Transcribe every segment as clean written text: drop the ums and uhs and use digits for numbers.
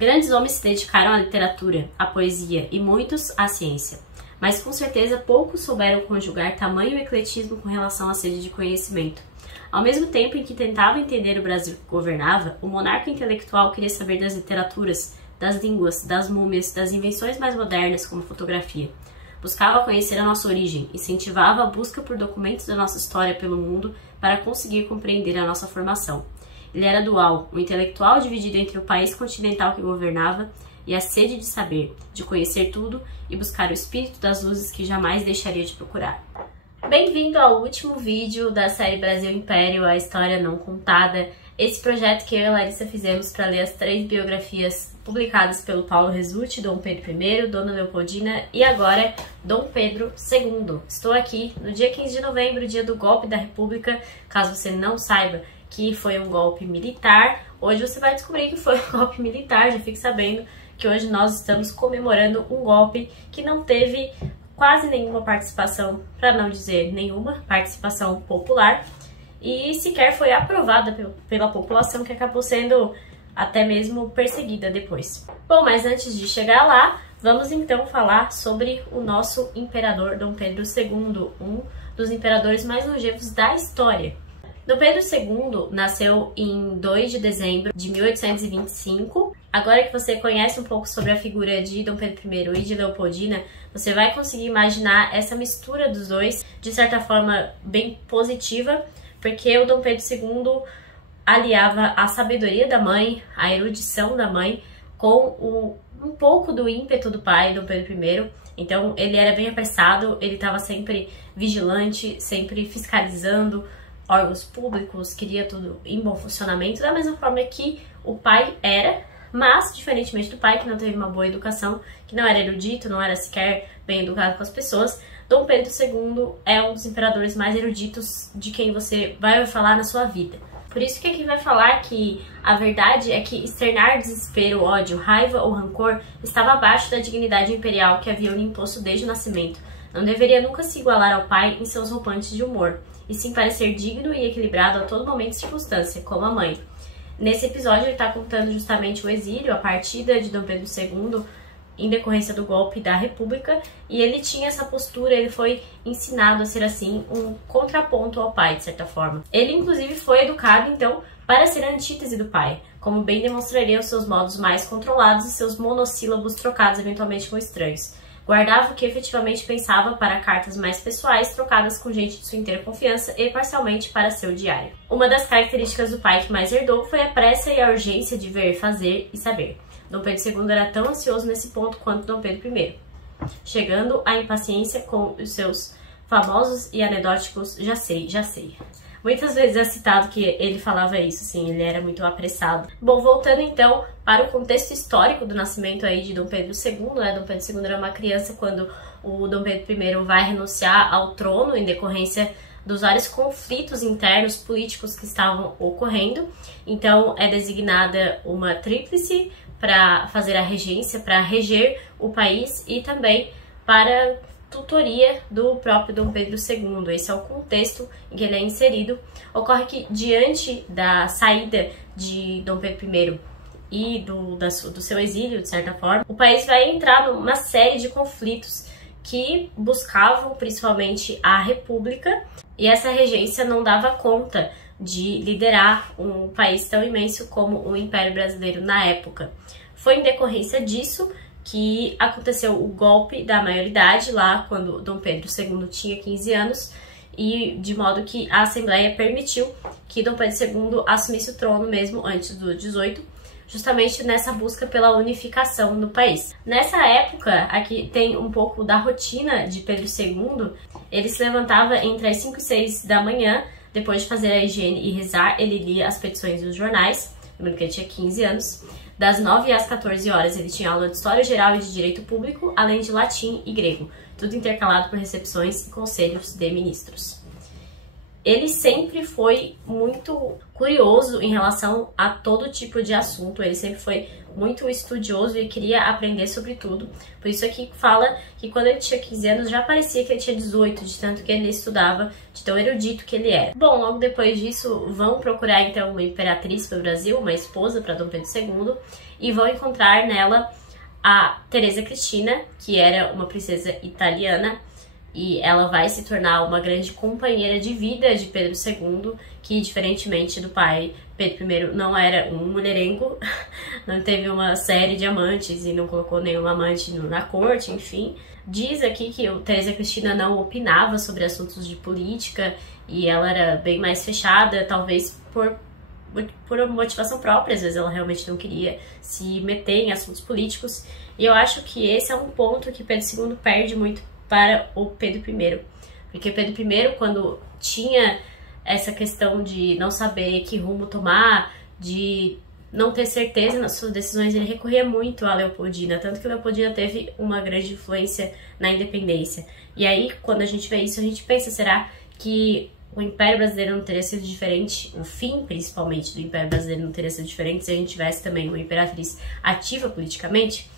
Grandes homens se dedicaram à literatura, à poesia e muitos à ciência, mas com certeza poucos souberam conjugar tamanho ecletismo com relação à sede de conhecimento. Ao mesmo tempo em que tentava entender o Brasil que governava, o monarca intelectual queria saber das literaturas, das línguas, das múmias, das invenções mais modernas como fotografia. Buscava conhecer a nossa origem, incentivava a busca por documentos da nossa história pelo mundo para conseguir compreender a nossa formação. Ele era dual, um intelectual dividido entre o país continental que governava e a sede de saber, de conhecer tudo e buscar o espírito das luzes que jamais deixaria de procurar. Bem-vindo ao último vídeo da série Brasil Império, a história não contada. Esse projeto que eu e a Larissa fizemos para ler as 3 biografias publicadas pelo Paulo Resutti, Dom Pedro I, Dona Leopoldina e agora Dom Pedro II. Estou aqui no dia 15 de novembro, dia do golpe da República. Caso você não saiba que foi um golpe militar, hoje você vai descobrir que foi um golpe militar, já fique sabendo que hoje nós estamos comemorando um golpe que não teve quase nenhuma participação, para não dizer nenhuma participação popular, e sequer foi aprovada pela população, que acabou sendo até mesmo perseguida depois. Bom, mas antes de chegar lá, vamos então falar sobre o nosso imperador Dom Pedro II, um dos imperadores mais longevos da história. Dom Pedro II nasceu em 2 de dezembro de 1825. Agora que você conhece um pouco sobre a figura de Dom Pedro I e de Leopoldina, você vai conseguir imaginar essa mistura dos dois, de certa forma bem positiva, porque o Dom Pedro II aliava a sabedoria da mãe, a erudição da mãe, com um pouco do ímpeto do pai, Dom Pedro I. Então ele era bem apressado, ele estava sempre vigilante, sempre fiscalizando órgãos públicos, queria tudo em bom funcionamento, da mesma forma que o pai era, mas, diferentemente do pai, que não teve uma boa educação, que não era erudito, não era sequer bem educado com as pessoas, Dom Pedro II é um dos imperadores mais eruditos de quem você vai falar na sua vida. Por isso que aqui vai falar que a verdade é que externar desespero, ódio, raiva ou rancor estava abaixo da dignidade imperial que havia lhe imposto desde o nascimento. Não deveria nunca se igualar ao pai em seus rompantes de humor, e sim parecer digno e equilibrado a todo momento e circunstância, como a mãe. Nesse episódio ele está contando justamente o exílio, a partida de Dom Pedro II em decorrência do golpe da República, e ele tinha essa postura, ele foi ensinado a ser assim, um contraponto ao pai, de certa forma. Ele inclusive foi educado, então, para ser a antítese do pai, como bem demonstraria os seus modos mais controlados e seus monossílabos trocados eventualmente com estranhos. Guardava o que efetivamente pensava para cartas mais pessoais, trocadas com gente de sua inteira confiança e parcialmente para seu diário. Uma das características do pai que mais herdou foi a pressa e a urgência de ver, fazer e saber. Dom Pedro II era tão ansioso nesse ponto quanto Dom Pedro I, chegando à impaciência com os seus famosos e anedóticos "já sei, já sei". Muitas vezes é citado que ele falava isso, sim, ele era muito apressado. Bom, voltando então para o contexto histórico do nascimento aí de Dom Pedro II, né? Dom Pedro II era uma criança quando o Dom Pedro I vai renunciar ao trono em decorrência dos vários conflitos internos políticos que estavam ocorrendo. Então é designada uma tríplice para fazer a regência, para reger o país e também para tutoria do próprio Dom Pedro II. Esse é o contexto em que ele é inserido. Ocorre que, diante da saída de Dom Pedro I e do seu exílio, de certa forma, o país vai entrar numa série de conflitos que buscavam principalmente a República, e essa regência não dava conta de liderar um país tão imenso como o Império Brasileiro na época. Foi em decorrência disso que aconteceu o golpe da maioridade lá quando Dom Pedro II tinha 15 anos, e de modo que a Assembleia permitiu que Dom Pedro II assumisse o trono mesmo antes do 18, justamente nessa busca pela unificação no país. Nessa época, aqui tem um pouco da rotina de Pedro II. Ele se levantava entre as 5 e 6 da manhã, depois de fazer a higiene e rezar, ele lia as petições dos jornais, lembrando que ele tinha 15 anos. Das 9 às 14 horas ele tinha aula de História Geral e de Direito Público, além de Latim e Grego, tudo intercalado por recepções e conselhos de ministros. Ele sempre foi muito curioso em relação a todo tipo de assunto. Ele sempre foi muito estudioso e queria aprender sobre tudo. Por isso aqui fala que quando ele tinha 15 anos já parecia que ele tinha 18, de tanto que ele estudava, de tão erudito que ele era. Bom, logo depois disso vão procurar então uma imperatriz para o Brasil, uma esposa para Dom Pedro II, e vão encontrar nela a Teresa Cristina, que era uma princesa italiana, e ela vai se tornar uma grande companheira de vida de Pedro II, que, diferentemente do pai, Pedro I não era um mulherengo, não teve uma série de amantes e não colocou nenhum amante na corte, enfim. Diz aqui que Teresa Cristina não opinava sobre assuntos de política e ela era bem mais fechada, talvez por motivação própria, às vezes ela realmente não queria se meter em assuntos políticos. E eu acho que esse é um ponto que Pedro II perde muito para o Pedro I. Porque Pedro I, quando tinha essa questão de não saber que rumo tomar, de não ter certeza nas suas decisões, ele recorria muito à Leopoldina, tanto que Leopoldina teve uma grande influência na independência. E aí, quando a gente vê isso, a gente pensa, será que o Império Brasileiro não teria sido diferente, o fim, principalmente, do Império Brasileiro não teria sido diferente se a gente tivesse também uma imperatriz ativa politicamente?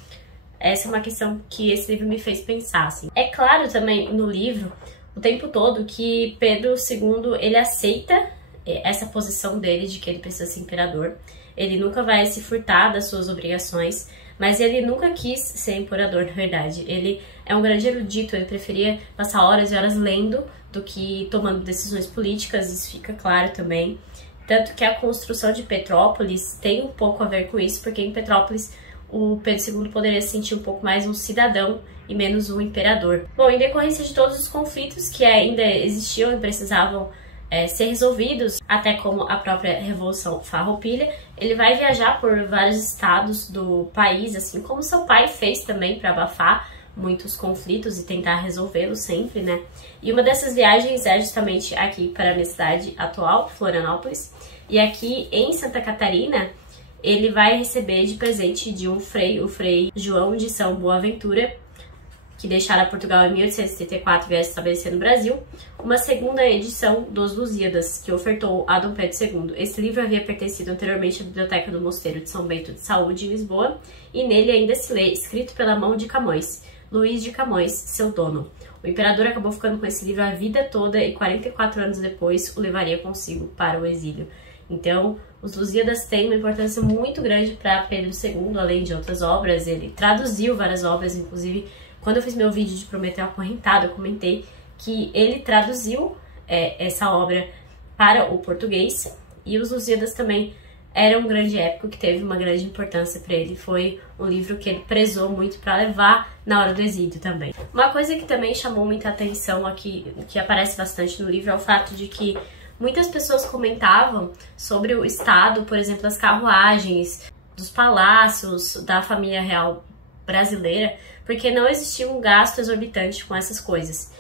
Essa é uma questão que esse livro me fez pensar, assim. É claro também no livro, o tempo todo, que Pedro II, ele aceita essa posição dele de que ele precisa ser imperador. Ele nunca vai se furtar das suas obrigações, mas ele nunca quis ser imperador, na verdade. Ele é um grande erudito, ele preferia passar horas e horas lendo do que tomando decisões políticas, isso fica claro também. Tanto que a construção de Petrópolis tem um pouco a ver com isso, porque em Petrópolis o Pedro II poderia se sentir um pouco mais um cidadão e menos um imperador. Bom, em decorrência de todos os conflitos que ainda existiam e precisavam ser resolvidos, até como a própria Revolução Farroupilha, ele vai viajar por vários estados do país, assim como seu pai fez também para abafar muitos conflitos e tentar resolvê-los sempre, né? E uma dessas viagens é justamente aqui para a minha cidade atual, Florianópolis, e aqui em Santa Catarina, ele vai receber de presente de um frei, o frei João de São Boaventura, que deixara Portugal em 1834 e veio se estabelecer no Brasil, uma segunda edição dos Lusíadas, que ofertou a Dom Pedro II. Esse livro havia pertencido anteriormente à biblioteca do Mosteiro de São Bento de Saúde, em Lisboa, e nele ainda se lê, escrito pela mão de Camões, Luís de Camões, seu dono. O imperador acabou ficando com esse livro a vida toda e 44 anos depois o levaria consigo para o exílio. Então, os Lusíadas têm uma importância muito grande para Pedro II, além de outras obras. Ele traduziu várias obras, inclusive, quando eu fiz meu vídeo de Prometeu Acorrentado, eu comentei que ele traduziu essa obra para o português, e os Lusíadas também era um grande épico que teve uma grande importância para ele. Foi um livro que ele prezou muito para levar na hora do exílio também. Uma coisa que também chamou muita atenção aqui, que aparece bastante no livro, é o fato de que muitas pessoas comentavam sobre o estado, por exemplo, das carruagens, dos palácios, da família real brasileira, porque não existia um gasto exorbitante com essas coisas.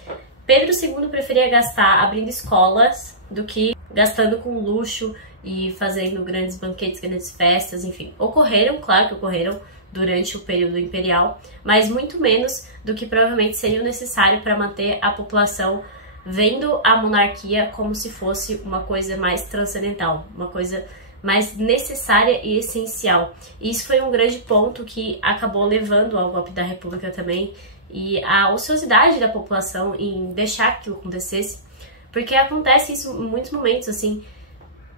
Pedro II preferia gastar abrindo escolas do que gastando com luxo e fazendo grandes banquetes, grandes festas, enfim. Ocorreram, claro que ocorreram durante o período imperial, mas muito menos do que provavelmente seria necessário para manter a população vendo a monarquia como se fosse uma coisa mais transcendental, uma coisa mais necessária e essencial. E isso foi um grande ponto que acabou levando ao golpe da República também, e a ociosidade da população em deixar que aquilo acontecesse, porque acontece isso em muitos momentos, assim.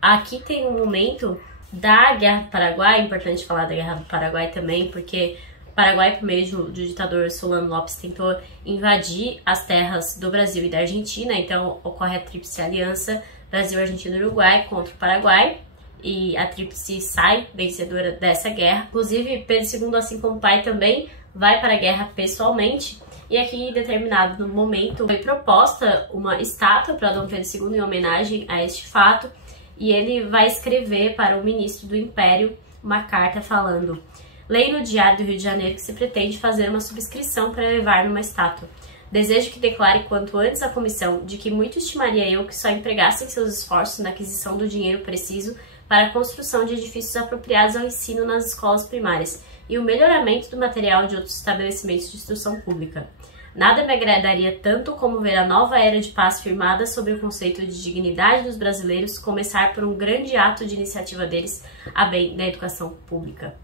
Aqui tem um momento da Guerra do Paraguai, é importante falar da Guerra do Paraguai também, porque o Paraguai, por meio do ditador Solano Lopes, tentou invadir as terras do Brasil e da Argentina, então ocorre a Tríplice Aliança Brasil, Argentina e Uruguai contra o Paraguai, e a Tríplice sai vencedora dessa guerra. Inclusive, Pedro II, assim como o pai, também vai para a guerra pessoalmente, e aqui, em determinado momento, foi proposta uma estátua para Dom Pedro II em homenagem a este fato, e ele vai escrever para o ministro do Império uma carta falando: leio no Diário do Rio de Janeiro que se pretende fazer uma subscrição para levar numa estátua. Desejo que declare quanto antes à comissão de que muito estimaria eu que só empregassem seus esforços na aquisição do dinheiro preciso para a construção de edifícios apropriados ao ensino nas escolas primárias e o melhoramento do material de outros estabelecimentos de instrução pública. Nada me agradaria tanto como ver a nova era de paz firmada sobre o conceito de dignidade dos brasileiros começar por um grande ato de iniciativa deles a bem da educação pública.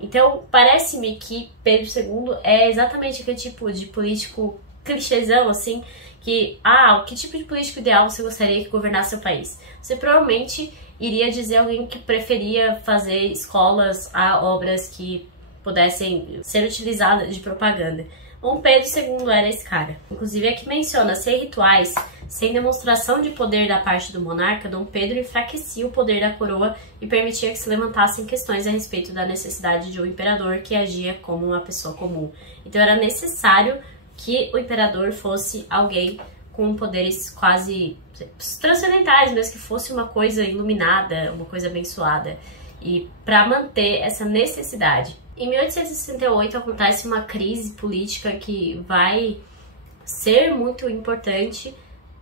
Então, parece-me que Pedro II é exatamente aquele tipo de político clichêzão, assim, que, que tipo de político ideal você gostaria que governasse seu país? Você provavelmente iria dizer alguém que preferia fazer escolas a obras que pudessem ser utilizadas de propaganda. Dom Pedro II era esse cara. Inclusive, aqui menciona, sem rituais, sem demonstração de poder da parte do monarca, Dom Pedro enfraquecia o poder da coroa e permitia que se levantassem questões a respeito da necessidade de um imperador que agia como uma pessoa comum. Então era necessário que o imperador fosse alguém com poderes quase transcendentais, mas que fosse uma coisa iluminada, uma coisa abençoada, e para manter essa necessidade. Em 1868 acontece uma crise política que vai ser muito importante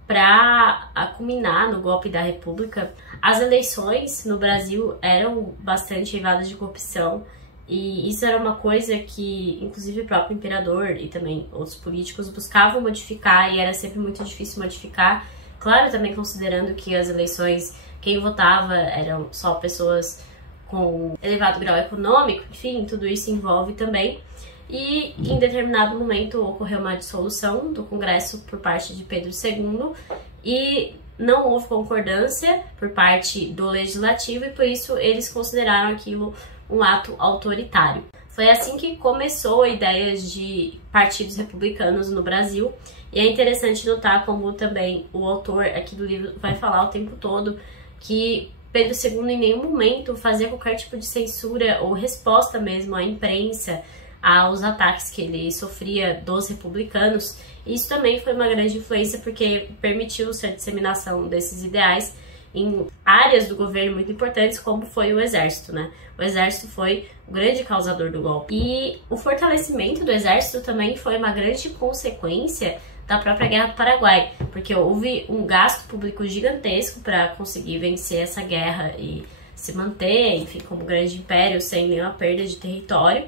para culminar no golpe da República. As eleições no Brasil eram bastante eivadas de corrupção, e isso era uma coisa que, inclusive, o próprio imperador e também outros políticos buscavam modificar, e era sempre muito difícil modificar. Claro, também considerando que as eleições, quem votava eram só pessoas com elevado grau econômico, enfim, tudo isso envolve também. E em determinado momento ocorreu uma dissolução do Congresso por parte de Pedro II e não houve concordância por parte do Legislativo, e por isso eles consideraram aquilo um ato autoritário. Foi assim que começou a ideia de partidos republicanos no Brasil, e é interessante notar como também o autor aqui do livro vai falar o tempo todo que Pedro II em nenhum momento fazia qualquer tipo de censura ou resposta mesmo à imprensa, aos ataques que ele sofria dos republicanos. Isso também foi uma grande influência porque permitiu-se a disseminação desses ideais em áreas do governo muito importantes, como foi o exército, né? O exército foi o grande causador do golpe. E o fortalecimento do exército também foi uma grande consequência da própria Guerra do Paraguai, porque houve um gasto público gigantesco para conseguir vencer essa guerra e se manter, enfim, como grande império, sem nenhuma perda de território,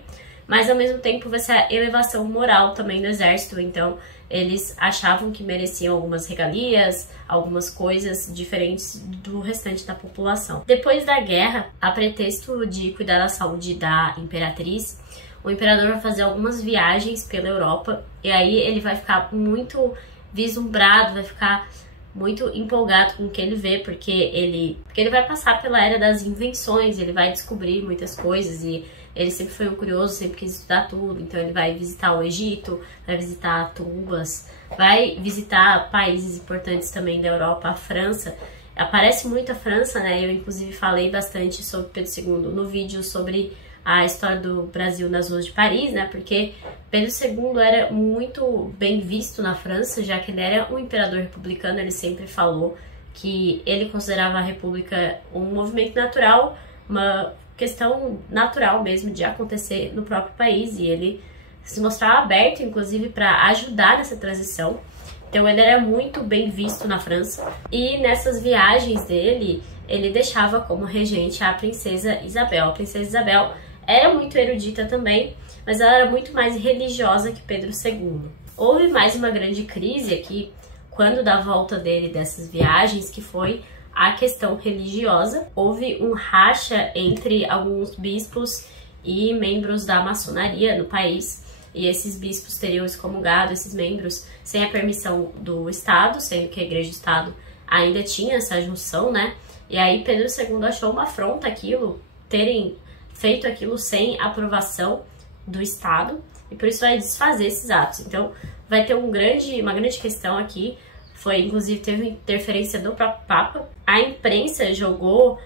mas ao mesmo tempo houve essa elevação moral também do exército. Então eles achavam que mereciam algumas regalias, algumas coisas diferentes do restante da população. Depois da guerra, a pretexto de cuidar da saúde da imperatriz, o imperador vai fazer algumas viagens pela Europa, e aí ele vai ficar muito vislumbrado, vai ficar muito empolgado com o que ele vê, porque ele vai passar pela era das invenções, ele vai descobrir muitas coisas, e ele sempre foi um curioso, sempre quis estudar tudo. Então ele vai visitar o Egito, vai visitar Tubas, vai visitar países importantes também da Europa, a França. Aparece muito a França, né? Eu inclusive falei bastante sobre Pedro II no vídeo sobre a história do Brasil nas ruas de Paris, né? Porque Pedro II era muito bem visto na França, já que ele era um imperador republicano. Ele sempre falou que ele considerava a república um movimento natural, uma questão natural mesmo de acontecer no próprio país, e ele se mostrava aberto, inclusive, para ajudar nessa transição. Então ele era muito bem visto na França, e nessas viagens dele, ele deixava como regente a princesa Isabel. A princesa Isabel era muito erudita também, mas ela era muito mais religiosa que Pedro II. Houve mais uma grande crise aqui, quando da volta dele dessas viagens, que foi a questão religiosa. Houve um racha entre alguns bispos e membros da maçonaria no país, e esses bispos teriam excomungado esses membros sem a permissão do Estado, sendo que a Igreja e o Estado ainda tinha essa junção, né? E aí Pedro II achou uma afronta aquilo, terem feito aquilo sem aprovação do Estado, e por isso vai desfazer esses atos. Então vai ter uma grande questão aqui. Inclusive teve interferência do próprio Papa. A imprensa jogou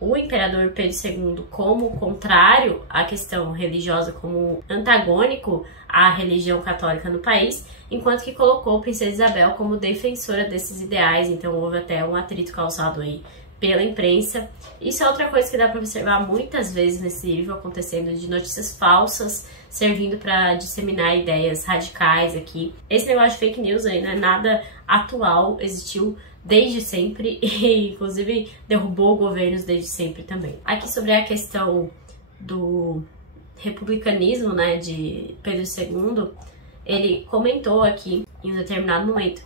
o imperador Pedro II como contrário à questão religiosa, como antagônico à religião católica no país, enquanto que colocou a princesa Isabel como defensora desses ideais. Então houve até um atrito causado aí pela imprensa. Isso é outra coisa que dá para observar muitas vezes nesse livro acontecendo, de notícias falsas servindo para disseminar ideias radicais aqui. Esse negócio de fake news aí não é nada atual, existiu desde sempre e inclusive derrubou governos desde sempre também. Aqui sobre a questão do republicanismo, né, de Pedro II, ele comentou aqui em um determinado momento: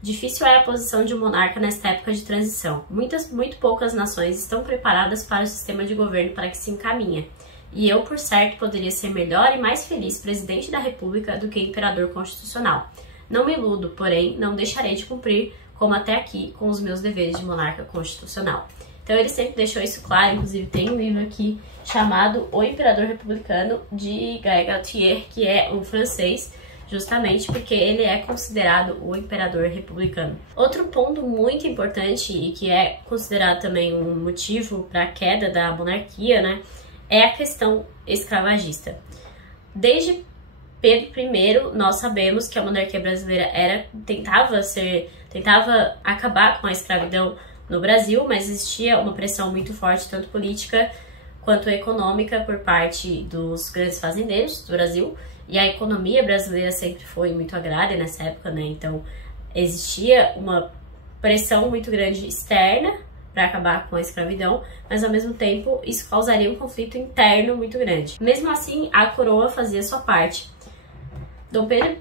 difícil é a posição de um monarca nesta época de transição. Muito poucas nações estão preparadas para o sistema de governo para que se encaminha. E eu, por certo, poderia ser melhor e mais feliz presidente da República do que imperador constitucional. Não me iludo, porém, não deixarei de cumprir, como até aqui, com os meus deveres de monarca constitucional. Então ele sempre deixou isso claro, inclusive tem um livro aqui chamado O Imperador Republicano, de Guy Gauthier, que é um francês, justamente porque ele é considerado o imperador republicano. Outro ponto muito importante e que é considerado também um motivo para a queda da monarquia, né, é a questão escravagista. Desde Pedro I, nós sabemos que a monarquia brasileira tentava acabar com a escravidão no Brasil, mas existia uma pressão muito forte, tanto política quanto econômica, por parte dos grandes fazendeiros do Brasil. E a economia brasileira sempre foi muito agrária nessa época, né? Então existia uma pressão muito grande externa para acabar com a escravidão, mas ao mesmo tempo isso causaria um conflito interno muito grande. Mesmo assim, a coroa fazia sua parte. Dom Pedro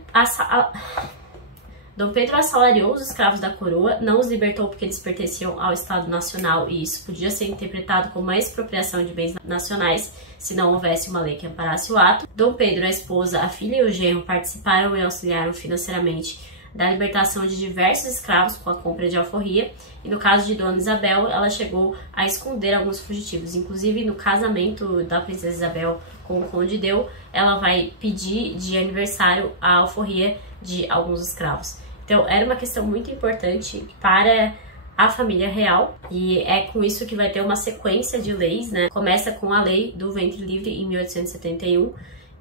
assalariou os escravos da coroa, não os libertou porque eles pertenciam ao Estado Nacional, e isso podia ser interpretado como uma expropriação de bens nacionais se não houvesse uma lei que amparasse o ato. Dom Pedro, a esposa, a filha e o genro participaram e auxiliaram financeiramente da libertação de diversos escravos com a compra de alforria, e no caso de Dona Isabel, ela chegou a esconder alguns fugitivos. Inclusive, no casamento da princesa Isabel com o Conde Deu, ela vai pedir de aniversário a alforria de alguns escravos. Então, era uma questão muito importante para a família real, e é com isso que vai ter uma sequência de leis, né? Começa com a lei do ventre livre em 1871,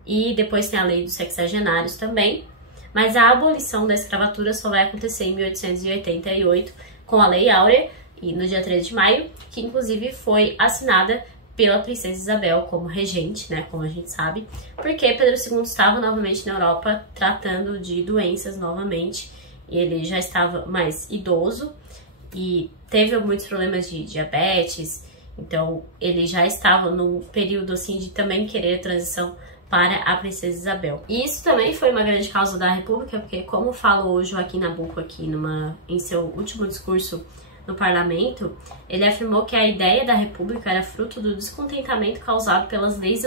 e depois tem a lei dos sexagenários também, mas a abolição da escravatura só vai acontecer em 1888, com a Lei Áurea, e no dia 13 de maio, que inclusive foi assinada pela princesa Isabel como regente, né, como a gente sabe, porque Pedro II estava novamente na Europa tratando de doenças novamente, e ele já estava mais idoso e teve muitos problemas de diabetes, então ele já estava num período assim de também querer a transição para a princesa Isabel. E isso também foi uma grande causa da República, porque como falou Joaquim Nabuco aqui em seu último discurso no parlamento, ele afirmou que a ideia da República era fruto do descontentamento causado pelas leis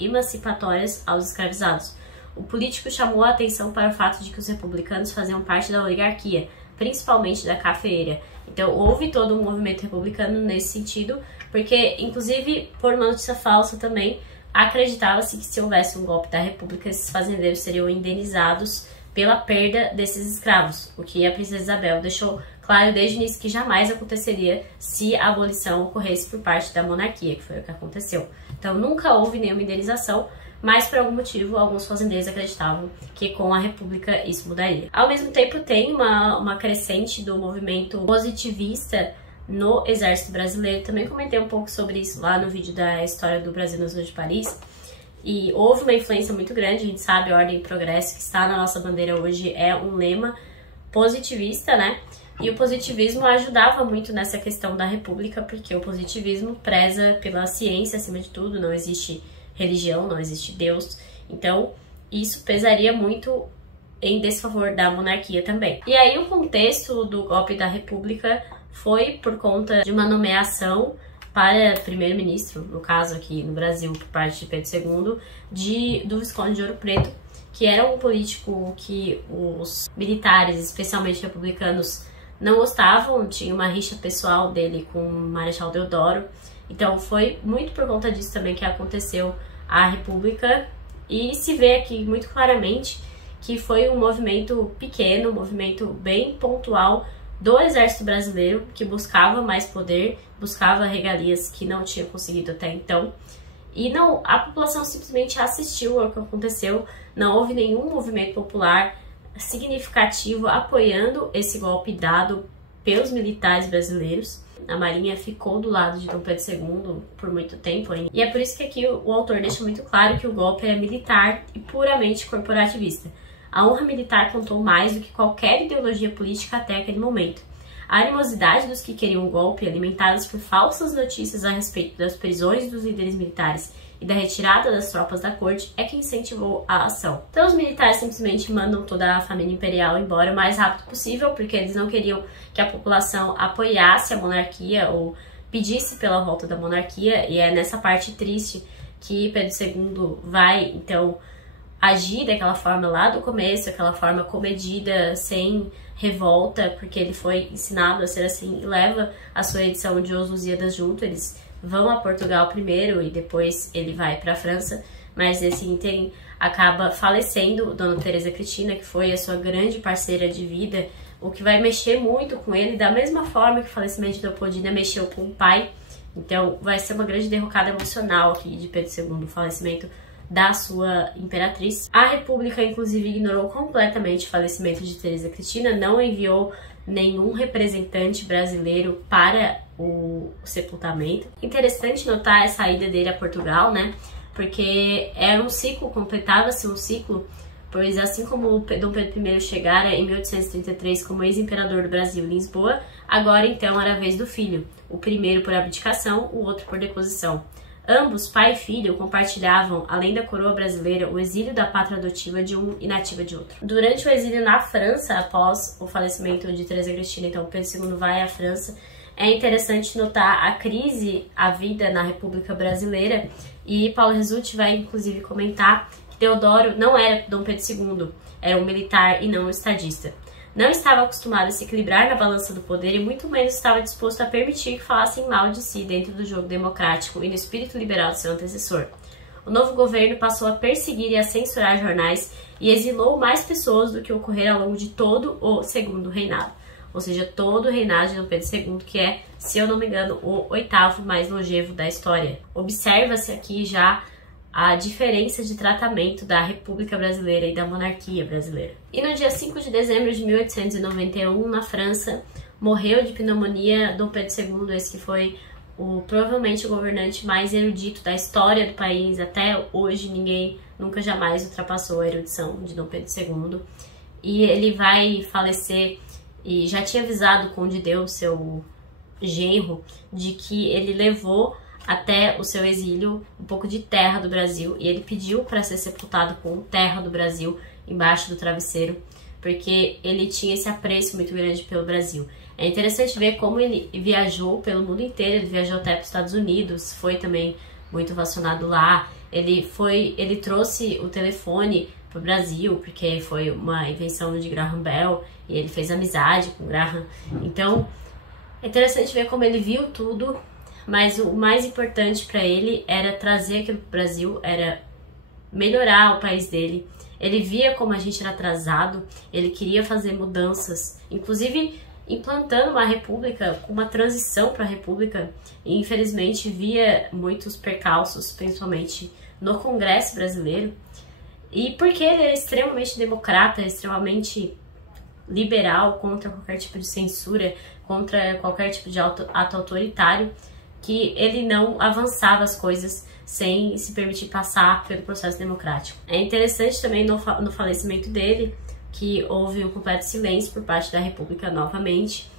emancipatórias aos escravizados. O político chamou a atenção para o fato de que os republicanos faziam parte da oligarquia, principalmente da cafeeira. Então houve todo um movimento republicano nesse sentido, porque inclusive por uma notícia falsa também, acreditava-se que se houvesse um golpe da República, esses fazendeiros seriam indenizados pela perda desses escravos, o que a princesa Isabel deixou claro desde o início que jamais aconteceria se a abolição ocorresse por parte da monarquia, que foi o que aconteceu. Então nunca houve nenhuma indenização, mas por algum motivo alguns fazendeiros acreditavam que com a República isso mudaria. Ao mesmo tempo tem uma crescente do movimento positivista no Exército Brasileiro. Também comentei um pouco sobre isso lá no vídeo da história do Brasil nas ruas de Paris. E houve uma influência muito grande, a gente sabe, a ordem e progresso que está na nossa bandeira hoje é um lema positivista, né? E o positivismo ajudava muito nessa questão da República, porque o positivismo preza pela ciência acima de tudo, não existe religião, não existe Deus. Então, isso pesaria muito em desfavor da monarquia também. E aí o contexto do golpe da República foi por conta de uma nomeação para primeiro-ministro, no caso aqui no Brasil, por parte de Pedro II, do Visconde de Ouro Preto, que era um político que os militares, especialmente republicanos, não gostavam, tinha uma rixa pessoal dele com o Marechal Deodoro. Então foi muito por conta disso também que aconteceu a República, e se vê aqui muito claramente que foi um movimento pequeno, um movimento bem pontual do Exército Brasileiro, que buscava mais poder, buscava regalias que não tinha conseguido até então. E não, a população simplesmente assistiu ao que aconteceu, não houve nenhum movimento popular significativo apoiando esse golpe dado pelos militares brasileiros. A Marinha ficou do lado de Dom Pedro II por muito tempo ainda. E é por isso que aqui o autor deixa muito claro que o golpe é militar e puramente corporativista. A honra militar contou mais do que qualquer ideologia política até aquele momento. A animosidade dos que queriam o golpe, alimentadas por falsas notícias a respeito das prisões dos líderes militares e da retirada das tropas da corte é que incentivou a ação. Então os militares simplesmente mandam toda a família imperial embora o mais rápido possível, porque eles não queriam que a população apoiasse a monarquia ou pedisse pela volta da monarquia, e é nessa parte triste que Pedro II vai, então, agir daquela forma lá do começo, aquela forma comedida, sem revolta, porque ele foi ensinado a ser assim, e leva a sua edição de Os Lusíadas junto. Eles vão a Portugal primeiro e depois ele vai para a França, mas nesse ínterim acaba falecendo Dona Teresa Cristina, que foi a sua grande parceira de vida, o que vai mexer muito com ele, da mesma forma que o falecimento de Leopoldina mexeu com o pai. Então vai ser uma grande derrocada emocional aqui de Pedro II, o falecimento da sua imperatriz. A República, inclusive, ignorou completamente o falecimento de Teresa Cristina, não enviou nenhum representante brasileiro para o sepultamento. Interessante notar a saída dele a Portugal, né? Porque era um ciclo, completava-se um ciclo, pois assim como Dom Pedro I chegara em 1833 como ex-imperador do Brasil em Lisboa, agora então era a vez do filho, o primeiro por abdicação, o outro por deposição. Ambos, pai e filho, compartilhavam, além da coroa brasileira, o exílio da pátria adotiva de um e nativa de outro. Durante o exílio na França, após o falecimento de Teresa Cristina, então Pedro II vai à França, é interessante notar a crise, a vida na República Brasileira, e Paulo Resulti vai inclusive comentar que Deodoro não era Dom Pedro II, era um militar e não um estadista. Não estava acostumado a se equilibrar na balança do poder e muito menos estava disposto a permitir que falassem mal de si dentro do jogo democrático e no espírito liberal de seu antecessor. O novo governo passou a perseguir e a censurar jornais e exilou mais pessoas do que ocorrera ao longo de todo o segundo reinado. Ou seja, todo o reinado de Dom Pedro II, que é, se eu não me engano, o 8º mais longevo da história. Observa-se aqui já a diferença de tratamento da República Brasileira e da monarquia brasileira. E no dia 5 de dezembro de 1891, na França, morreu de pneumonia Dom Pedro II, esse que foi provavelmente o governante mais erudito da história do país. Até hoje ninguém nunca jamais ultrapassou a erudição de Dom Pedro II. E ele vai falecer, e já tinha avisado o Conde Deus, seu genro, de que ele levou até o seu exílio um pouco de terra do Brasil, e ele pediu para ser sepultado com terra do Brasil embaixo do travesseiro, porque ele tinha esse apreço muito grande pelo Brasil. É interessante ver como ele viajou pelo mundo inteiro, ele viajou até para os Estados Unidos, foi também muito ovacionado lá, ele trouxe o telefone para o Brasil, porque foi uma invenção de Graham Bell, e ele fez amizade com Graham. Então, é interessante ver como ele viu tudo, mas o mais importante para ele era trazer aquilo para o Brasil, era melhorar o país dele. Ele via como a gente era atrasado, ele queria fazer mudanças, inclusive implantando uma república, uma transição para a república, e infelizmente via muitos percalços, principalmente no Congresso brasileiro. E porque ele era extremamente democrata, extremamente liberal, contra qualquer tipo de censura, contra qualquer tipo de ato autoritário, que ele não avançava as coisas sem se permitir passar pelo processo democrático. É interessante também no falecimento dele que houve um completo silêncio por parte da República novamente,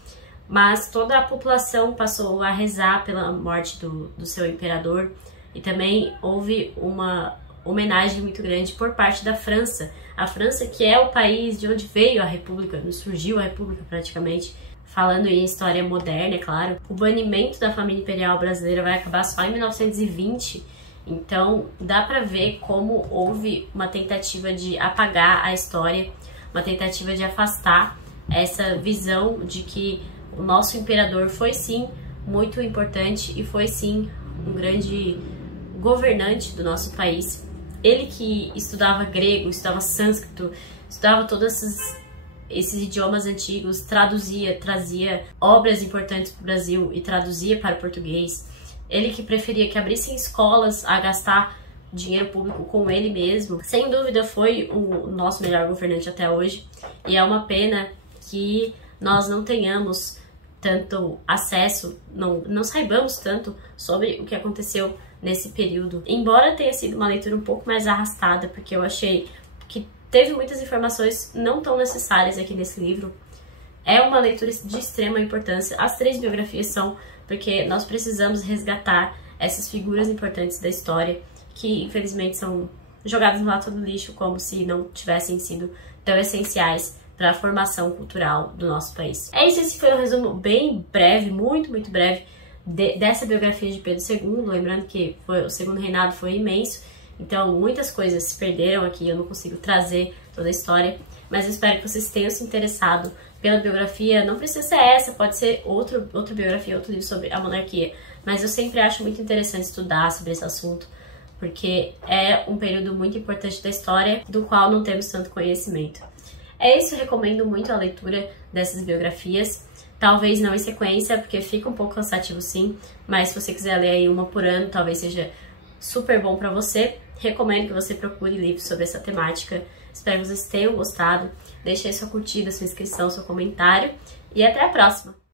mas toda a população passou a rezar pela morte do seu imperador, e também houve uma homenagem muito grande por parte da França. A França, que é o país de onde veio a República, surgiu a República praticamente. Falando em história moderna, é claro, o banimento da família imperial brasileira vai acabar só em 1920, então dá pra ver como houve uma tentativa de apagar a história, uma tentativa de afastar essa visão de que o nosso imperador foi sim muito importante e foi sim um grande governante do nosso país. Ele que estudava grego, estudava sânscrito, estudava todos esses idiomas antigos, trazia obras importantes para o Brasil e traduzia para o português. Ele que preferia que abrissem escolas a gastar dinheiro público com ele mesmo. Sem dúvida foi o nosso melhor governante até hoje, e é uma pena que nós não tenhamos tanto acesso, não saibamos tanto sobre o que aconteceu nesse período. Embora tenha sido uma leitura um pouco mais arrastada, porque eu achei que teve muitas informações não tão necessárias aqui nesse livro, é uma leitura de extrema importância. As 3 biografias são porque nós precisamos resgatar essas figuras importantes da história que infelizmente são jogadas no lata do lixo como se não tivessem sido tão essenciais para a formação cultural do nosso país. É isso, esse foi um resumo bem breve, muito breve, dessa biografia de Pedro II, lembrando que o segundo reinado foi imenso, então muitas coisas se perderam aqui, eu não consigo trazer toda a história, mas eu espero que vocês tenham se interessado pela biografia. Não precisa ser essa, pode ser outra biografia, outro livro sobre a monarquia, mas eu sempre acho muito interessante estudar sobre esse assunto, porque é um período muito importante da história, do qual não temos tanto conhecimento. É isso, eu recomendo muito a leitura dessas biografias, talvez não em sequência, porque fica um pouco cansativo sim, mas se você quiser ler aí uma por ano, talvez seja super bom para você. Recomendo que você procure livros sobre essa temática. Espero que vocês tenham gostado. Deixe aí sua curtida, sua inscrição, seu comentário e até a próxima!